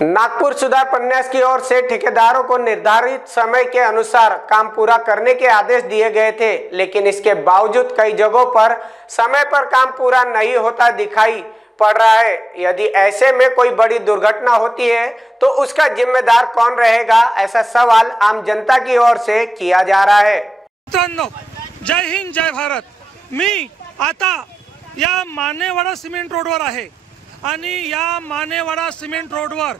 नागपुर सुधार प्रन्यास की ओर से ठेकेदारों को निर्धारित समय के अनुसार काम पूरा करने के आदेश दिए गए थे, लेकिन इसके बावजूद कई जगहों पर समय पर काम पूरा नहीं होता दिखाई पड़ रहा है। यदि ऐसे में कोई बड़ी दुर्घटना होती है तो उसका जिम्मेदार कौन रहेगा, ऐसा सवाल आम जनता की ओर से किया जा रहा है। जय हिंद, जय भारत। मी आता या मानेवाडा सिमेंट रोडवर आहे आणि या मानेवाडा सिमेंट रोडवर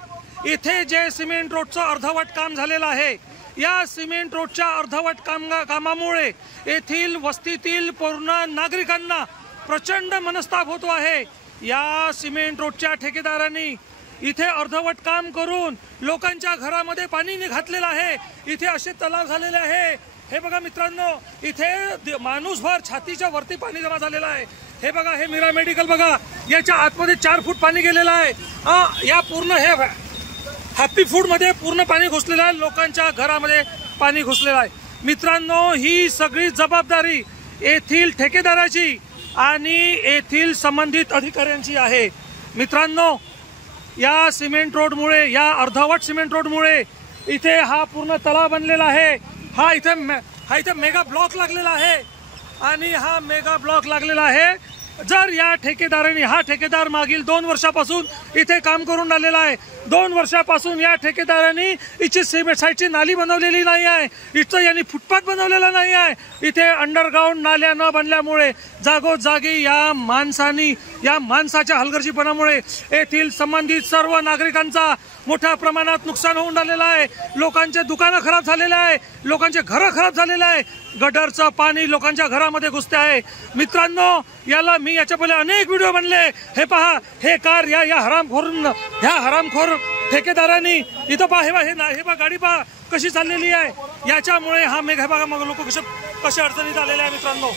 इथे जे सिमेंट रोडचं अर्धवट काम झालेलं आहे, या सिमेंट रोडच्या अर्धवट कामामुळे येथील वस्तीतील पूर्ण नागरिकांना प्रचंड मनस्ताप होतो आहे। या सिमेंट रोडच्या ठेकेदारांनी इथे अर्धवट काम करून लोकांच्या घरामध्ये पाणी घातलेलं आहे। इथे असे तलाव झालेले आहे। हे बघा मित्रांनो, इथे माणूसभर छातीच्या वरती पाणी जमा झालेलं आहे। हे बघा, हे मीरा मेडिकल बघा, याच्या आतमध्ये 4 फूट पाणी गेलेलं आहे। या पूर्ण हे हॅपी फूड मध्ये पूर्ण पाणी घुसलेलं आहे, लोकांच्या घरामध्ये पाणी घुसलेलं आहे। मित्रांनो, ही सगळी जबाबदारी येथील ठेकेदाराची आणि येथील संबंधित अधिकाऱ्यांची आहे। मित्रांनो, या सिमेंट रोडमुळे, या अर्धवट सिमेंट रोडमुळे इथे हा पूर्ण तलाव बनलेला आहे। हा इथे मेगा ब्लॉक लागलेला आहे आणि हा मेगा ब्लॉक लागलेला आहे। जर या ठेकेदारांनी, हा ठेकेदार मागील 2 वर्षापासून इथे काम करून राहिलेला आहे। 2 वर्षापासून या ठेकेदारांनी इथे सिमेंट साईडची नाली बनवलेली नाही आहे, इथं यांनी फुटपाथ बनवलेला नाही आहे। इथे अंडरग्राउंड नाल्या न बनल्यामुळे जागोजागी या माणसांनी, या माणसाच्या हलगर्जीपणामुळे येथील संबंधित सर्व नागरिकांचा मोठ्या प्रमाणात नुकसान होऊन राहिलेलं आहे। लोकांचे दुकानं खराब झालेले आहे, लोकांचे घरं खराब झालेले आहे, गटरचं पाणी लोकांच्या घरामध्ये घुसते आहे। मित्रांनो, याला मी याच्या पहिले अनेक व्हिडिओ बनले। हे पहा, हे कार या हरामखोर ठेकेदारांनी इथं पहा, हे बघा गाडी पहा कशी चाललेली आहे। याच्यामुळे हा मेगा, बघा मग लोक कशा अडचणीत आलेले आहे। मित्रांनो,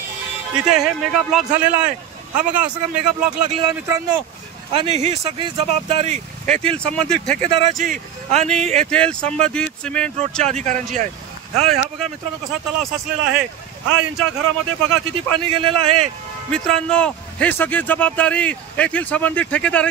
इथे हे मेगा ब्लॉक झालेला आहे। हा बघा, असं मेगा ब्लॉक लागलेला आहे मित्रांनो। आणि ही सगळी जबाबदारी येथील संबंधित ठेकेदाराची आणि येथील संबंधित सिमेंट रोडच्या अधिकाऱ्यांची आहे। हा बघा मित्रांनो, कसा तलाव साचलेला आहे। हा यांच्या घरामध्ये बघा किती पाणी गेलेलं आहे। मित्रांनो, हे सगळी जबाबदारी येथील संबंधित ठेकेदार